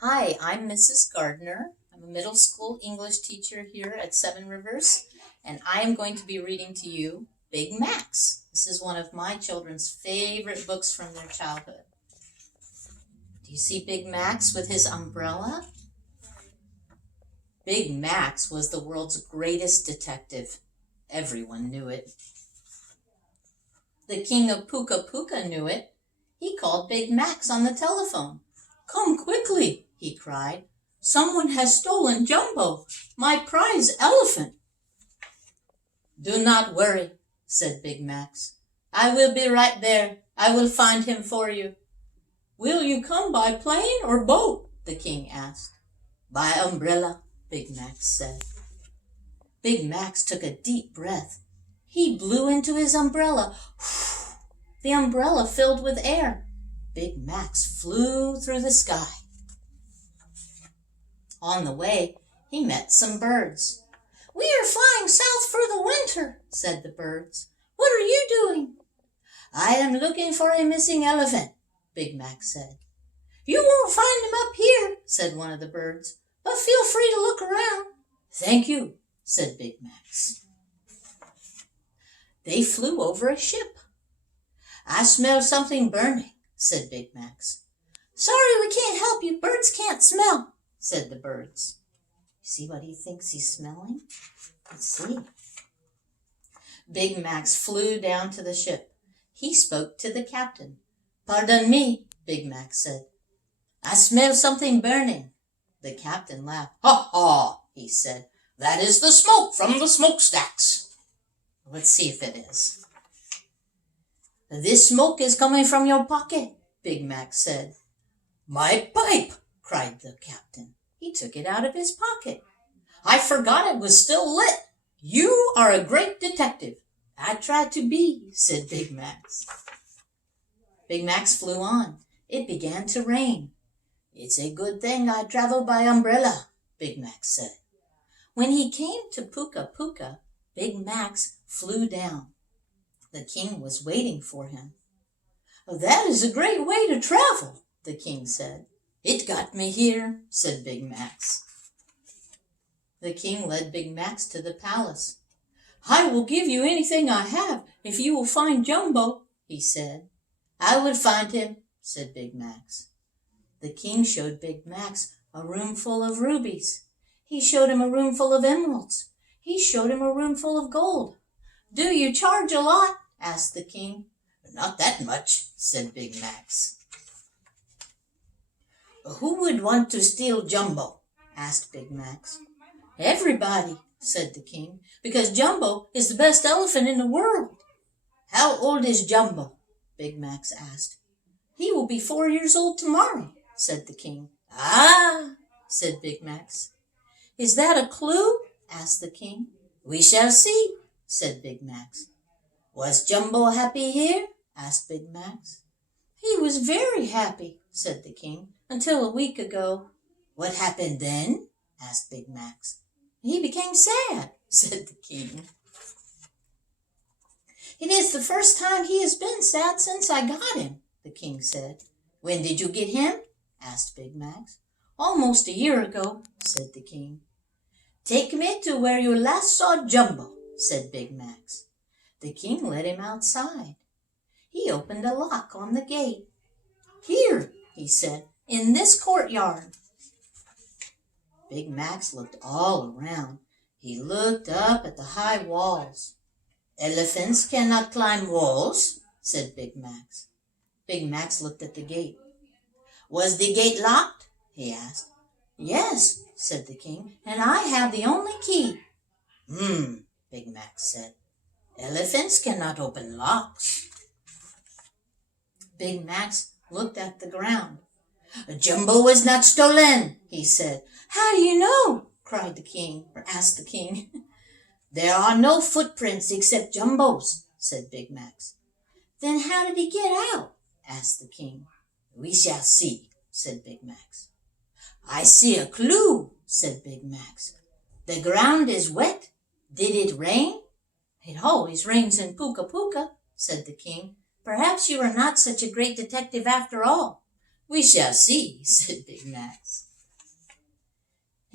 Hi, I'm Mrs. Gardner. I'm a middle school English teacher here at Seven Rivers, and I am going to be reading to you Big Max. This is one of my children's favorite books from their childhood. Do you see Big Max with his umbrella? Big Max was the world's greatest detective. Everyone knew it. The king of Puka Puka knew it. He called Big Max on the telephone. "Come quickly," he cried. "Someone has stolen Jumbo, my prize elephant." "Do not worry," said Big Max. "I will be right there. I will find him for you." "Will you come by plane or boat?" the king asked. "By umbrella," Big Max said. Big Max took a deep breath. He blew into his umbrella. The umbrella filled with air. Big Max flew through the sky. On the way, he met some birds. "We are flying south for the winter," said the birds. "What are you doing?" "I am looking for a missing elephant," Big Max said. "You won't find him up here," said one of the birds, "but feel free to look around." "Thank you," said Big Max. They flew over a ship. "I smell something burning," said Big Max. "Sorry, we can't help you. Birds can't smell," said the birds. See what he thinks he's smelling? Let's see. Big Max flew down to the ship. He spoke to the captain. "Pardon me," Big Max said. "I smell something burning." The captain laughed. "Ha ha," he said. "That is the smoke from the smokestacks." Let's see if it is. "This smoke is coming from your pocket," Big Max said. "My pipe!" cried the captain. He took it out of his pocket. "I forgot it was still lit. You are a great detective." "I try to be," said Big Max. Big Max flew on. It began to rain. "It's a good thing I travel by umbrella," Big Max said. When he came to Puka Puka, Big Max flew down. The king was waiting for him. "That is a great way to travel," the king said. "It got me here," said Big Max. The king led Big Max to the palace. "I will give you anything I have if you will find Jumbo," he said. "I will find him," said Big Max. The king showed Big Max a room full of rubies. He showed him a room full of emeralds. He showed him a room full of gold. "Do you charge a lot?" asked the king. "Not that much," said Big Max. "Who would want to steal Jumbo?" asked Big Max. "Everybody," said the king, "because Jumbo is the best elephant in the world." "How old is Jumbo?" Big Max asked. "He will be 4 years old tomorrow," said the king. "Ah," said Big Max. "Is that a clue?" asked the king. "We shall see," said Big Max. "Was Jumbo happy here?" asked Big Max. "He was very happy," said the king, "until a week ago." "What happened then?" asked Big Max. "He became sad," said the king. "It is the first time he has been sad since I got him," the king said. "When did you get him?" asked Big Max. "Almost a year ago," said the king. "Take me to where you last saw Jumbo," said Big Max. The king led him outside. He opened a lock on the gate. "Here," he said, "in this courtyard." Big Max looked all around. He looked up at the high walls. "Elephants cannot climb walls," said Big Max. Big Max looked at the gate. "Was the gate locked?" he asked. "Yes," said the king, "and I have the only key." Big Max said. "Elephants cannot open locks." Big Max looked at the ground. "Jumbo was not stolen," he said. "How do you know?" asked the king. "There are no footprints except Jumbo's," said Big Max. "Then how did he get out?" asked the king. "We shall see," said Big Max. "I see a clue," said Big Max. "The ground is wet. Did it rain?" "It always rains in Puka Puka," said the king. "Perhaps you are not such a great detective after all." "We shall see," said Big Max.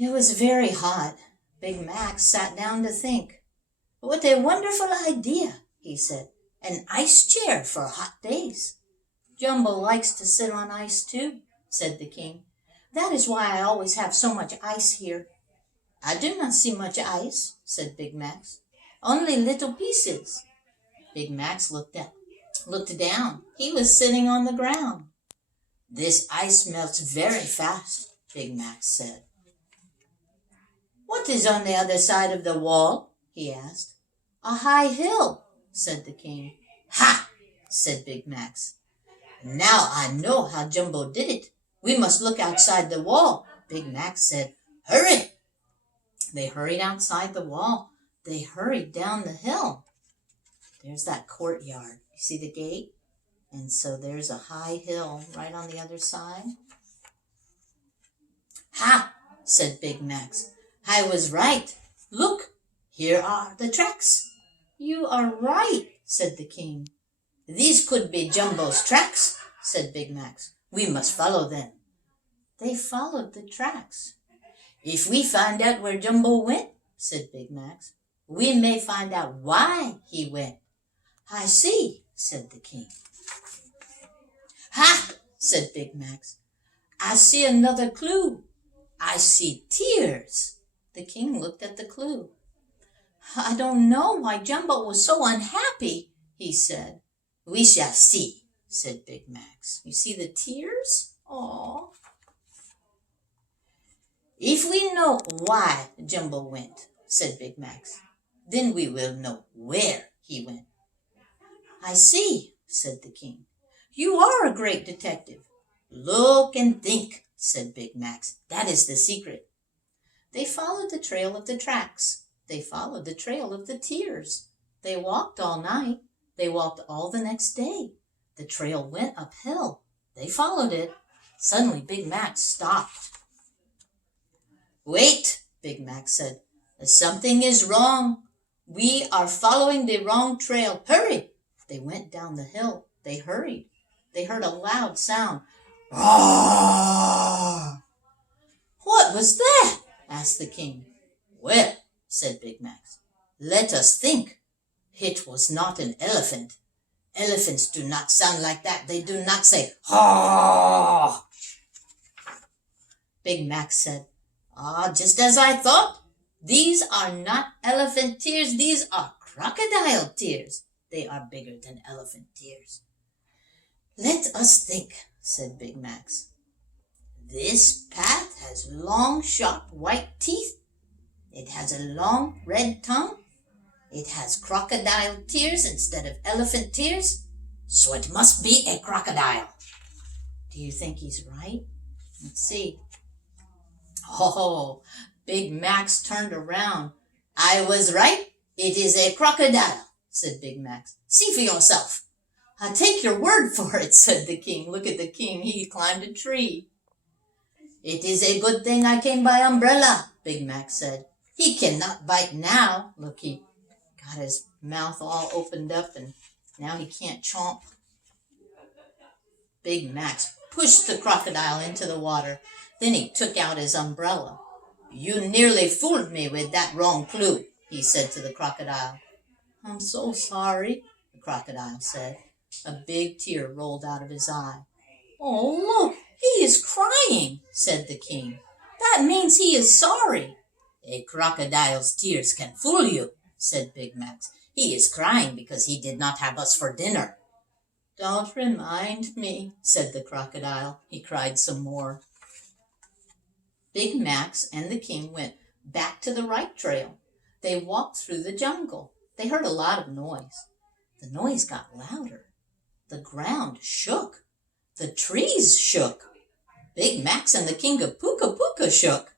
It was very hot. Big Max sat down to think. What a wonderful idea, he said. An ice chair for hot days. Jumbo likes to sit on ice too, said the king. That is why I always have so much ice here. I do not see much ice, said Big Max. Only little pieces. Big Max looked down. He was sitting on the ground. This ice melts very fast, Big Max said. What is on the other side of the wall? He asked. A high hill, said the king. Ha! Said Big Max. Now I know how Jumbo did it. We must look outside the wall. Big Max said, Hurry! They hurried outside the wall. They hurried down the hill. There's that courtyard. You see the gate? And so there's a high hill right on the other side. Ha! Said Big Max. I was right. Look, here are the tracks. You are right, said the king. These could be Jumbo's tracks, said Big Max. We must follow them. They followed the tracks. If we find out where Jumbo went, said Big Max, we may find out why he went. I see, said the king. Ha! Said Big Max. I see another clue. I see tears. The king looked at the clue. I don't know why Jumbo was so unhappy, he said. We shall see, said Big Max. You see the tears? Aw. If we know why Jumbo went, said Big Max, then we will know where he went. I see, said the king. You are a great detective. Look and think, said Big Max. That is the secret. They followed the trail of the tracks. They followed the trail of the tears. They walked all night. They walked all the next day. The trail went uphill. They followed it. Suddenly Big Max stopped. Wait, Big Max said. Something is wrong. We are following the wrong trail. Hurry! They went down the hill. They hurried. They heard a loud sound. Roar! What was that? Asked the king. Well, said Big Max, let us think. It was not an elephant. Elephants do not sound like that. They do not say, ha! Big Max said, just as I thought. These are not elephant tears. These are crocodile tears. They are bigger than elephant tears. Let us think, said Big Max. This path has long, sharp, white teeth. It has a long, red tongue. It has crocodile tears instead of elephant tears. So it must be a crocodile. Do you think he's right? Let's see. Oh, Big Max turned around. I was right. It is a crocodile, said Big Max. See for yourself. I take your word for it, said the king. Look at the king. He climbed a tree. It is a good thing I came by umbrella, Big Max said. He cannot bite now. Look, he got his mouth all opened up and now he can't chomp. Big Max pushed the crocodile into the water. Then he took out his umbrella. You nearly fooled me with that wrong clue, he said to the crocodile. I'm so sorry, the crocodile said. A big tear rolled out of his eye. Oh, look, he is crying, said the king. That means he is sorry. A crocodile's tears can fool you, said Big Max. He is crying because he did not have us for dinner. Don't remind me, said the crocodile. He cried some more. Big Max and the king went back to the right trail. They walked through the jungle. They heard a lot of noise. The noise got louder. The ground shook. The trees shook. Big Max and the king of Puka Puka shook.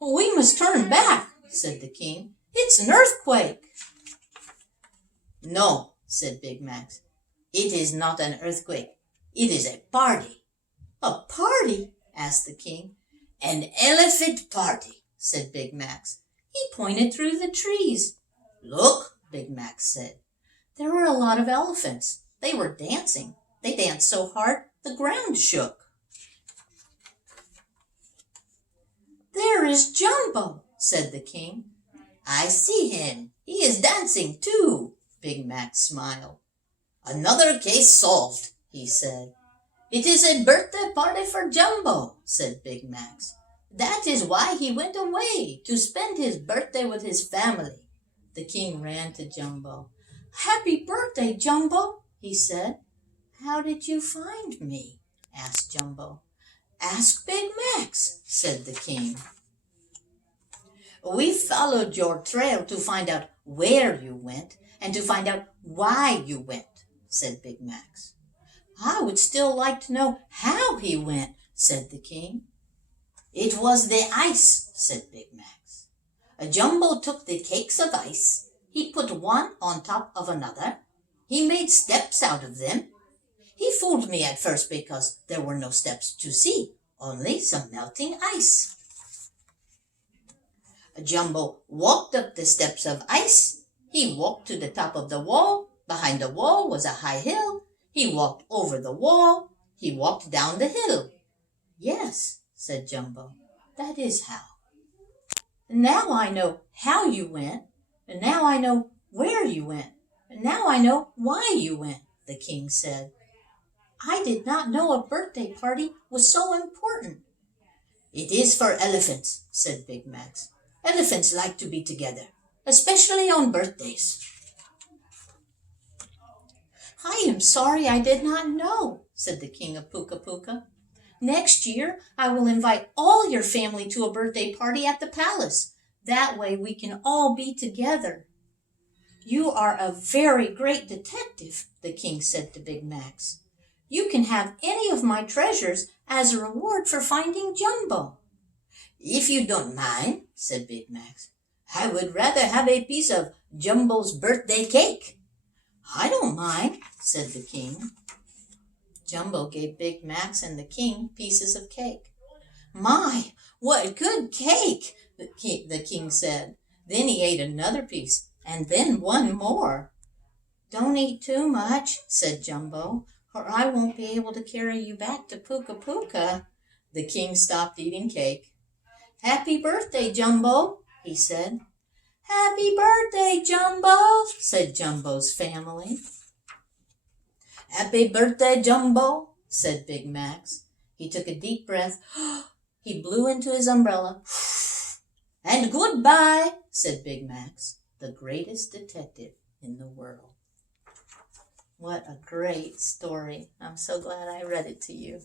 We must turn back, said the king. It's an earthquake. No, said Big Max. It is not an earthquake. It is a party. A party? Asked the king. An elephant party, said Big Max. He pointed through the trees. Look, Big Max said. There were a lot of elephants. They were dancing. They danced so hard the ground shook. There is Jumbo, said the king. I see him. He is dancing too, Big Mac smiled. Another case solved, he said. It is a birthday party for Jumbo, said Big Max. That is why he went away, to spend his birthday with his family. The king ran to Jumbo. Happy birthday, Jumbo, he said. How did you find me? Asked Jumbo. Ask Big Max, said the king. We followed your trail to find out where you went and to find out why you went, said Big Max. I would still like to know how he went, said the king. It was the ice, said Big Max. Jumbo took the cakes of ice. He put one on top of another. He made steps out of them. He fooled me at first because there were no steps to see, only some melting ice. Jumbo walked up the steps of ice. He walked to the top of the wall. Behind the wall was a high hill. He walked over the wall. He walked down the hill. Yes, said Jumbo, that is how. Now I know how you went, and now I know where you went, and now I know why you went, the king said. I did not know a birthday party was so important. It is for elephants, said Big Max. Elephants like to be together, especially on birthdays. I am sorry I did not know, said the king of Puka Puka. Next year, I will invite all your family to a birthday party at the palace. That way we can all be together. You are a very great detective, the king said to Big Max. You can have any of my treasures as a reward for finding Jumbo. If you don't mind, said Big Max, I would rather have a piece of Jumbo's birthday cake. I don't mind, said the king. Jumbo gave Big Max and the king pieces of cake. My, what good cake, the king said. Then he ate another piece, and then one more. Don't eat too much, said Jumbo, or I won't be able to carry you back to Puka Puka. The king stopped eating cake. Happy birthday, Jumbo, he said. Happy birthday, Jumbo, said Jumbo's family. Happy birthday, Jumbo, said Big Max. He took a deep breath. He blew into his umbrella. And goodbye, said Big Max, the greatest detective in the world. What a great story. I'm so glad I read it to you.